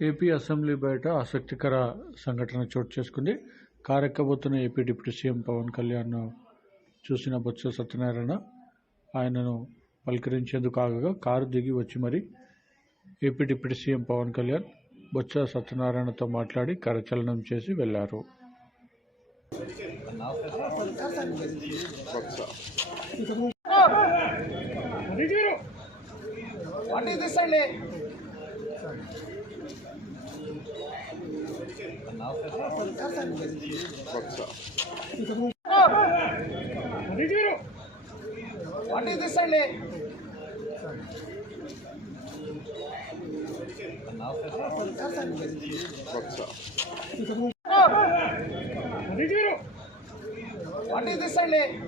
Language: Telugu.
ఏపీ అసెంబ్లీ బయట ఆసక్తికర సంఘటన చోటు చేసుకుంది. కారెక్కబోతున్న AP deputy CM Pawan Kalyan చూసిన బొత్స సత్యనారాయణ ఆయనను పలకరించేందుకు ఆగగా కారు దిగి వచ్చి మరి AP deputy CM Pawan Kalyan Botsa సత్యనారాయణతో మాట్లాడి కరచలనం చేసి వెళ్లారు. What is this Sunday? What is this Sunday?